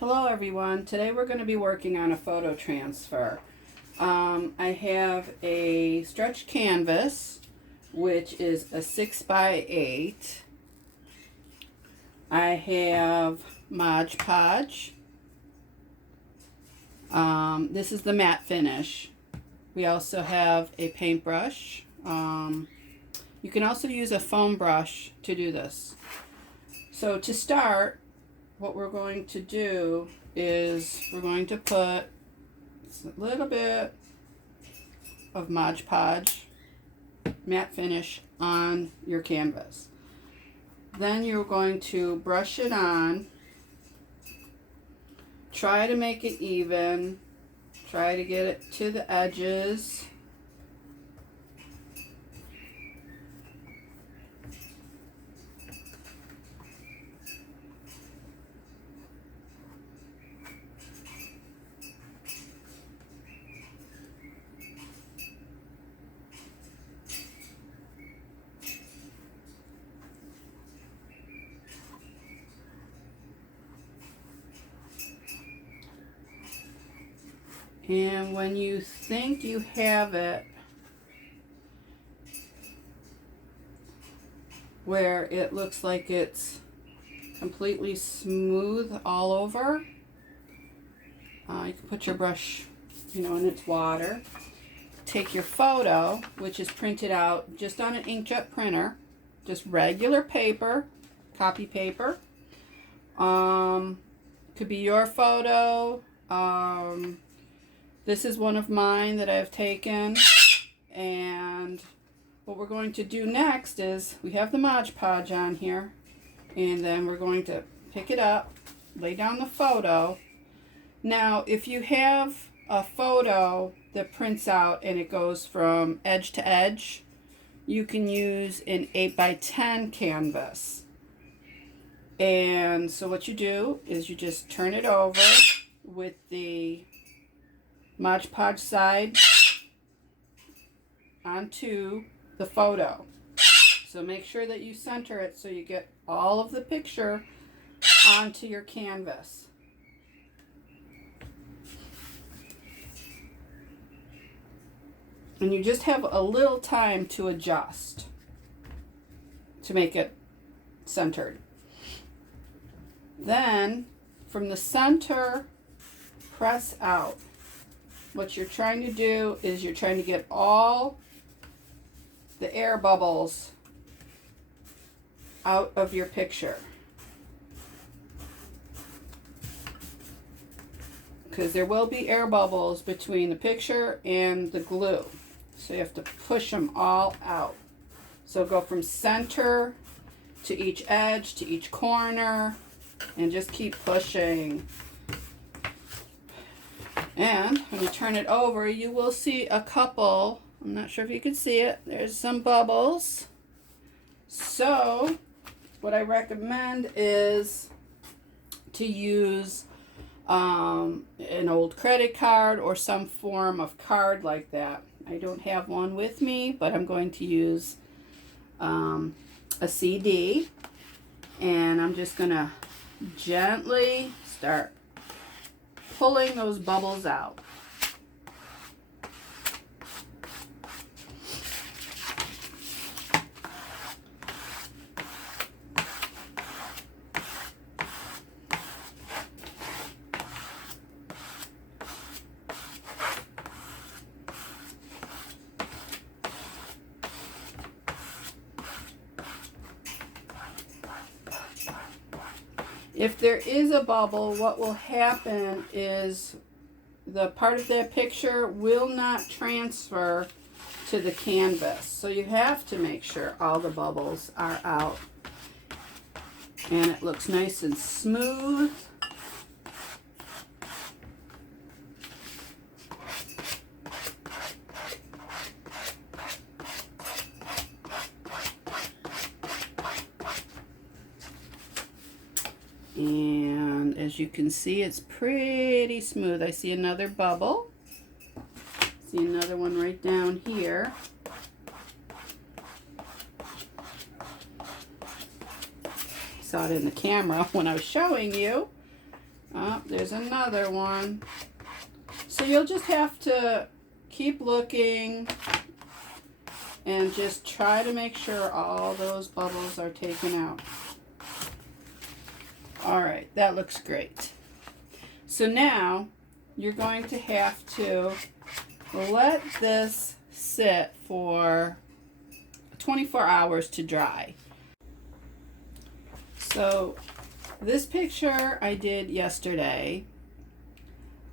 Hello everyone. Today we're going to be working on a photo transfer. I have a stretch canvas which is a 6x8. I have Mod Podge. This is the matte finish. We also have a paintbrush. You can also use a foam brush to do this. So to start, what we're going to do is we're going to put a little bit of Mod Podge matte finish on your canvas. Then you're going to brush it on. Try to make it even. Try to get it to the edges. And when you think you have it where it looks like it's completely smooth all over, you can put your brush, in its water. Take your photo, which is printed out just on an inkjet printer, just regular paper, copy paper. Could be your photo. This is one of mine that I've taken, and what we're going to do next is we have the Mod Podge on here, and then we're going to pick it up, lay down the photo. Now, if you have a photo that prints out and it goes from edge to edge, you can use an 8x10 canvas. And so what you do is you just turn it over with the Mod Podge side onto the photo. So make sure that you center it so you get all of the picture onto your canvas. And you just have a little time to adjust to make it centered. Then from the center, press out. What you're trying to do is you're trying to get all the air bubbles out of your picture, because there will be air bubbles between the picture and the glue, so you have to push them all out. So go from center to each edge to each corner and just keep pushing. And when you turn it over, you will see a couple. I'm not sure if you can see it. There's some bubbles. So what I recommend is to use an old credit card or some form of card like that. I don't have one with me, but I'm going to use a CD. And I'm just going to gently start pulling those bubbles out. If there is a bubble, what will happen is the part of that picture will not transfer to the canvas. So you have to make sure all the bubbles are out and it looks nice and smooth. And as you can see, it's pretty smooth. I see another bubble. See another one right down here. Saw it in the camera when I was showing you. Oh, there's another one. So you'll just have to keep looking and just try to make sure all those bubbles are taken out. All right, that looks great. So now you're going to have to let this sit for 24 hours to dry. So this picture I did yesterday.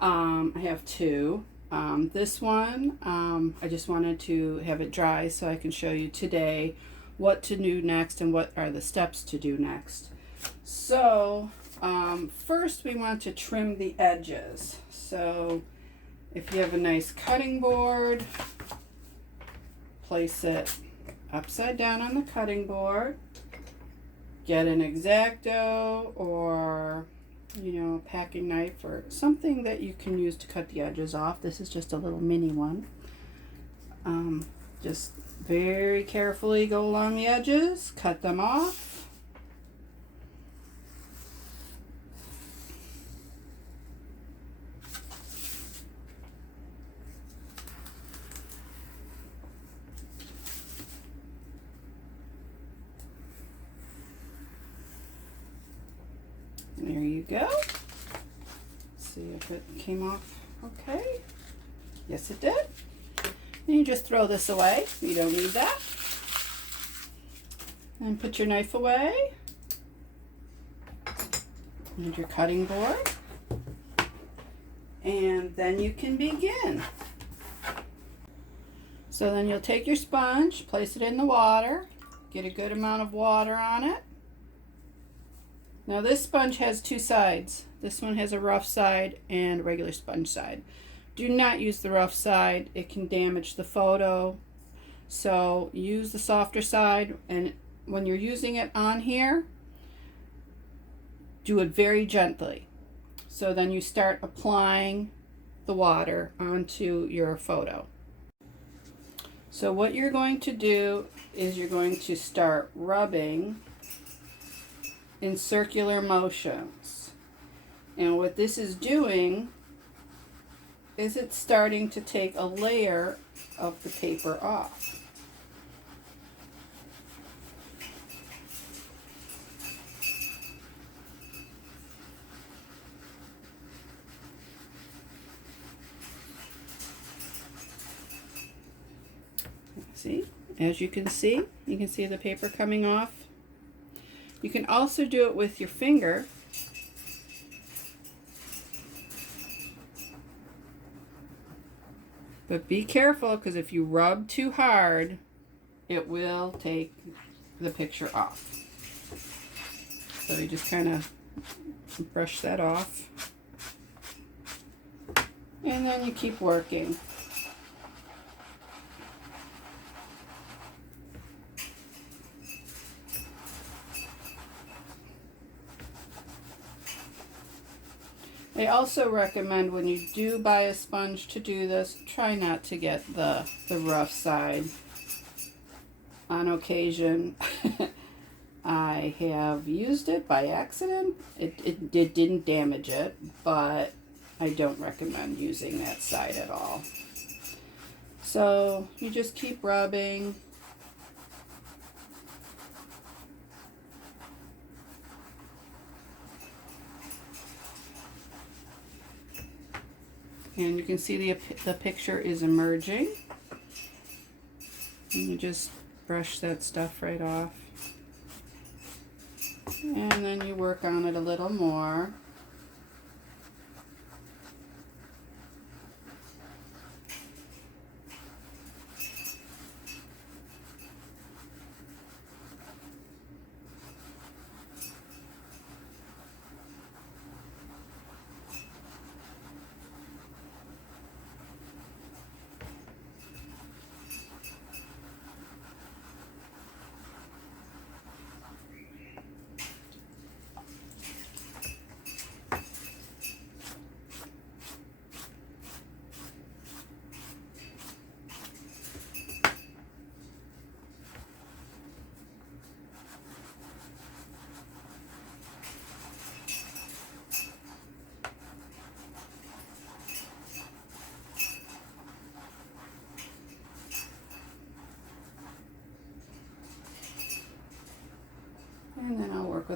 I have two. This one, I just wanted to have it dry so I can show you today what to do next and what are the steps to do next. So first we want to trim the edges. So if you have a nice cutting board, place it upside down on the cutting board. Get an X-Acto or a packing knife or something that you can use to cut the edges off. This is just a little mini one. Just very carefully go along the edges, cut them off. There you go. See if it came off okay. Yes, it did. And you just throw this away. You don't need that. And put your knife away. And your cutting board. And then you can begin. So then you'll take your sponge, place it in the water, get a good amount of water on it. Now this sponge has two sides. This one has a rough side and a regular sponge side. Do not use the rough side. It can damage the photo. So use the softer side, and when you're using it on here, do it very gently. So then you start applying the water onto your photo. So what you're going to do is you're going to start rubbing in circular motions. And what this is doing is it's starting to take a layer of the paper off. See, as you can see the paper coming off. You can also do it with your finger. But be careful, because if you rub too hard, it will take the picture off. So you just kind of brush that off. And then you keep working. I also recommend when you do buy a sponge to do this, try not to get the rough side. On occasion, I have used it by accident. It didn't damage it, but I don't recommend using that side at all. So you just keep rubbing. And you can see the picture is emerging. And you just brush that stuff right off. And then you work on it a little more.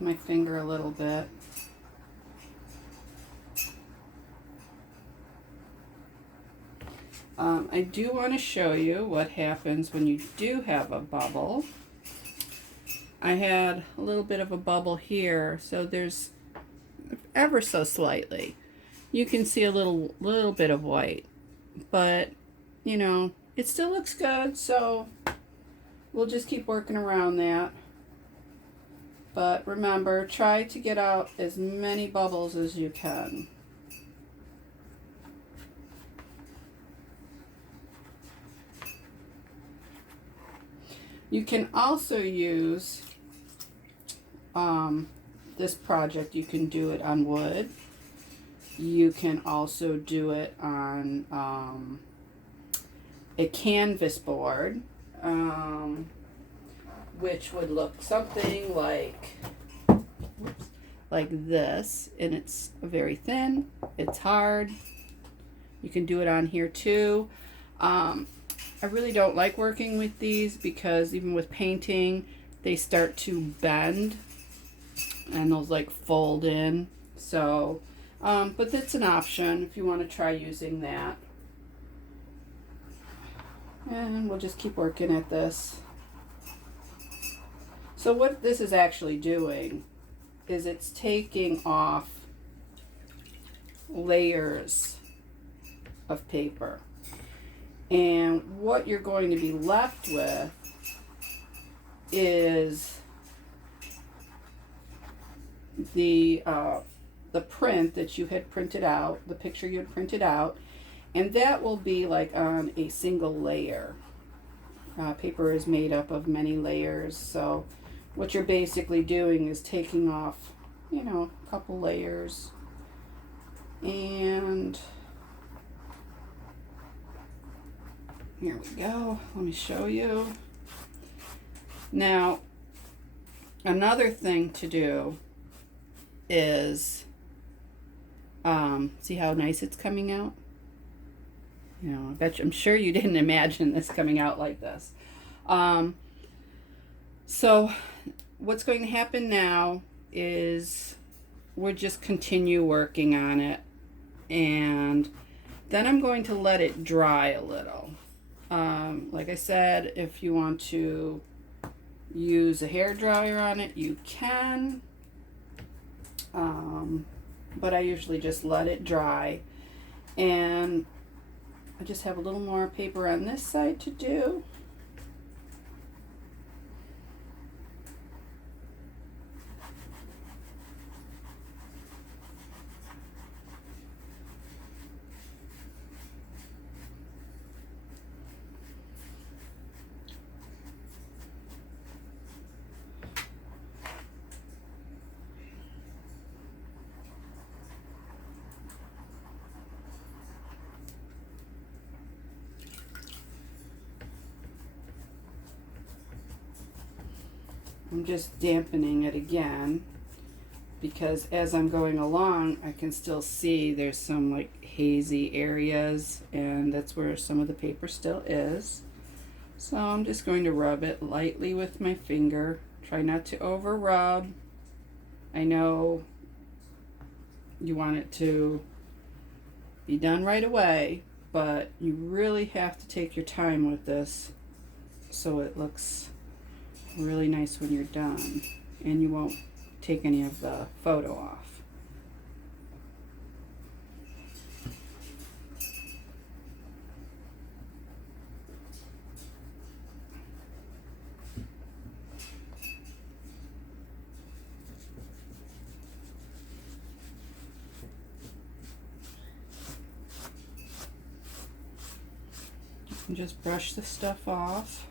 with my finger a little bit. I do want to show you what happens when you do have a bubble. I had a little bit of a bubble here, so there's ever so slightly. You can see a little bit of white, but you know, it still looks good, so we'll just keep working around that. But remember, try to get out as many bubbles as you can. You can also use this project, you can do it on wood. You can also do it on a canvas board, which would look something like this, and it's very thin, it's hard. You can do it on here too. I really don't like working with these because even with painting, they start to bend and those like fold in. So, but that's an option if you want to try using that. And we'll just keep working at this. So what this is actually doing is it's taking off layers of paper. And what you're going to be left with is the print that you had printed out, the picture you had printed out, and that will be like on a single layer. Paper is made up of many layers, so what you're basically doing is taking off, you know, a couple layers, and here we go. Let me show you. Now, another thing to do is, see how nice it's coming out? You know, I'm sure you didn't imagine this coming out like this. So what's going to happen now is we'll just continue working on it, and then I'm going to let it dry a little. Like I said, if you want to use a hair dryer on it, you can. But I usually just let it dry. And I just have a little more paper on this side to do. I'm just dampening it again because as I'm going along, I can still see there's some like hazy areas, and that's where some of the paper still is. So I'm just going to rub it lightly with my finger. Try not to over rub. I know you want it to be done right away, but you really have to take your time with this so it looks really nice when you're done, and you won't take any of the photo off. And just brush the stuff off.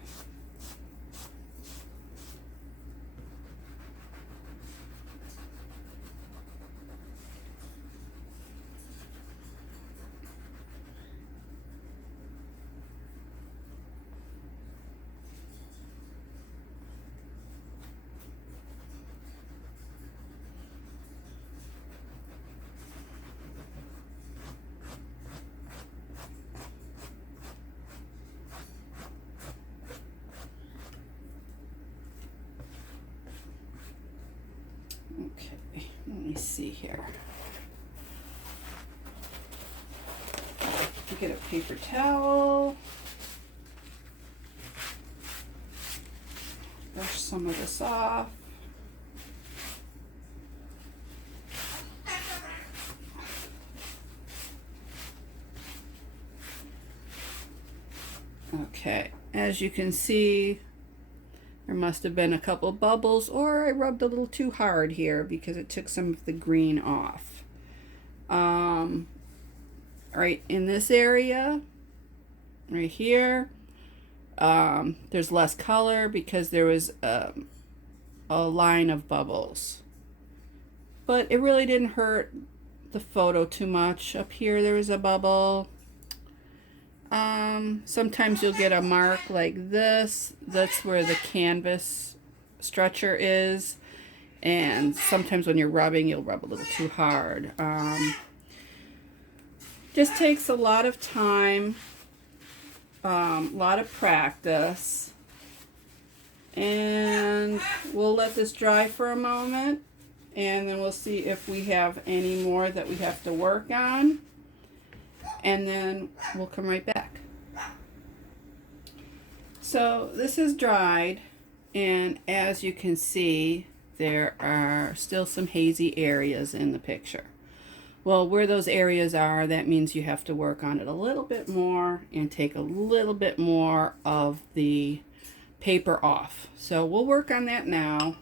see here. Get a paper towel. Brush some of this off. Okay, as you can see, there must have been a couple bubbles, or I rubbed a little too hard here because it took some of the green off. Right in this area, right here, there's less color because there was a line of bubbles. But it really didn't hurt the photo too much. Up here there was a bubble. Sometimes you'll get a mark like this. That's where the canvas stretcher is. And sometimes when you're rubbing, you'll rub a little too hard. Just takes a lot of time, a lot of practice. And we'll let this dry for a moment. And then we'll see if we have any more that we have to work on. And then we'll come right back. So this is dried, and as you can see, there are still some hazy areas in the picture. Well, where those areas are, that means you have to work on it a little bit more and take a little bit more of the paper off. So we'll work on that now.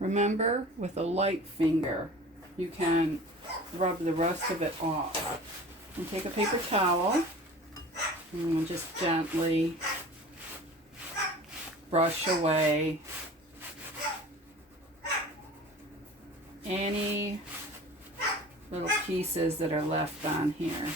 Remember, with a light finger, you can rub the rest of it off. And take a paper towel and just gently brush away any little pieces that are left on here.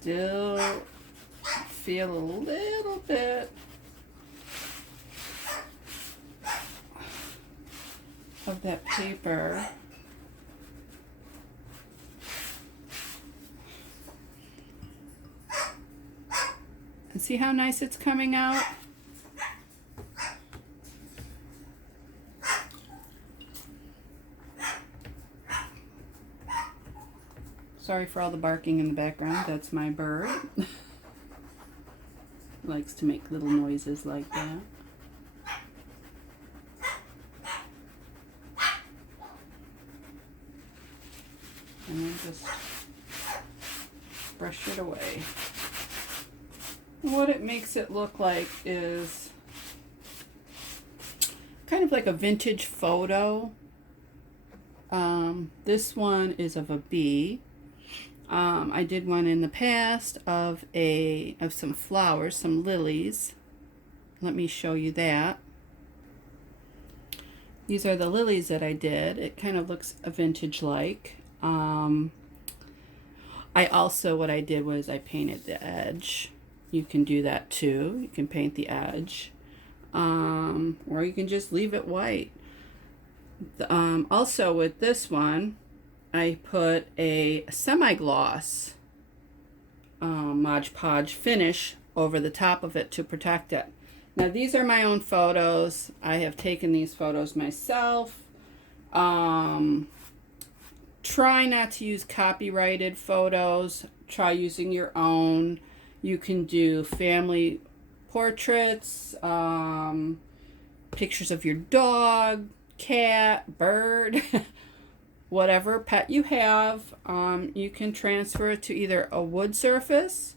still feel a little bit of that paper. And see how nice it's coming out? Sorry for all the barking in the background. That's my bird. Likes to make little noises like that. And then just brush it away. What it makes it look like is kind of like a vintage photo. This one is of a bee. I did one in the past of some flowers, some lilies. Let me show you that. These are the lilies that I did. It kind of looks a vintage like. I also, what I did was I painted the edge. You can do that too. You can paint the edge. Or you can just leave it white. Also with this one, I put a semi-gloss Mod Podge finish over the top of it to protect it. Now these are my own photos. I have taken these photos myself. Try not to use copyrighted photos. Try using your own. You can do family portraits, pictures of your dog, cat, bird, whatever pet you have. You can transfer it to either a wood surface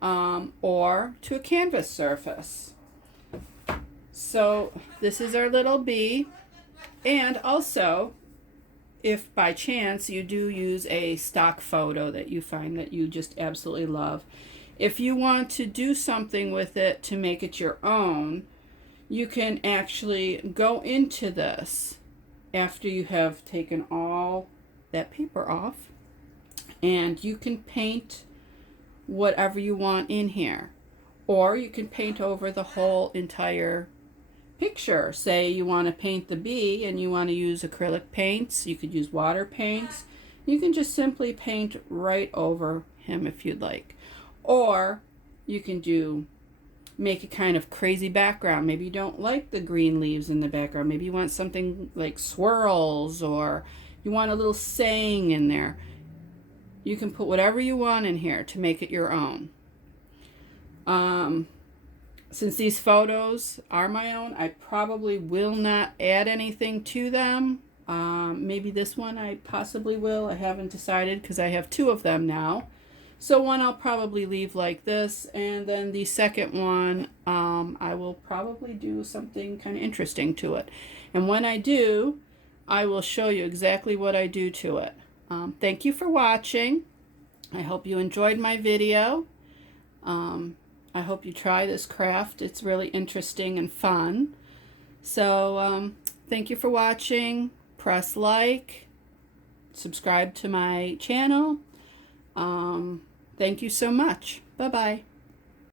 or to a canvas surface. So this is our little bee. And also, if by chance you do use a stock photo that you find that you just absolutely love, if you want to do something with it to make it your own, you can actually go into this after you have taken all that paper off, and you can paint whatever you want in here, or you can paint over the whole entire picture. Say you want to paint the bee and you want to use acrylic paints, you could use water paints. You can just simply paint right over him if you'd like, or you can make a kind of crazy background. Maybe you don't like the green leaves in the background. Maybe you want something like swirls, or you want a little saying in there. You can put whatever you want in here to make it your own. Since these photos are my own, I probably will not add anything to them. Maybe this one I possibly will. I haven't decided because I have two of them now. So one I'll probably leave like this, and then the second one, I will probably do something kind of interesting to it. And when I do, I will show you exactly what I do to it. Thank you for watching. I hope you enjoyed my video. I hope you try this craft. It's really interesting and fun. So thank you for watching. Press like, subscribe to my channel. Thank you so much. Bye-bye.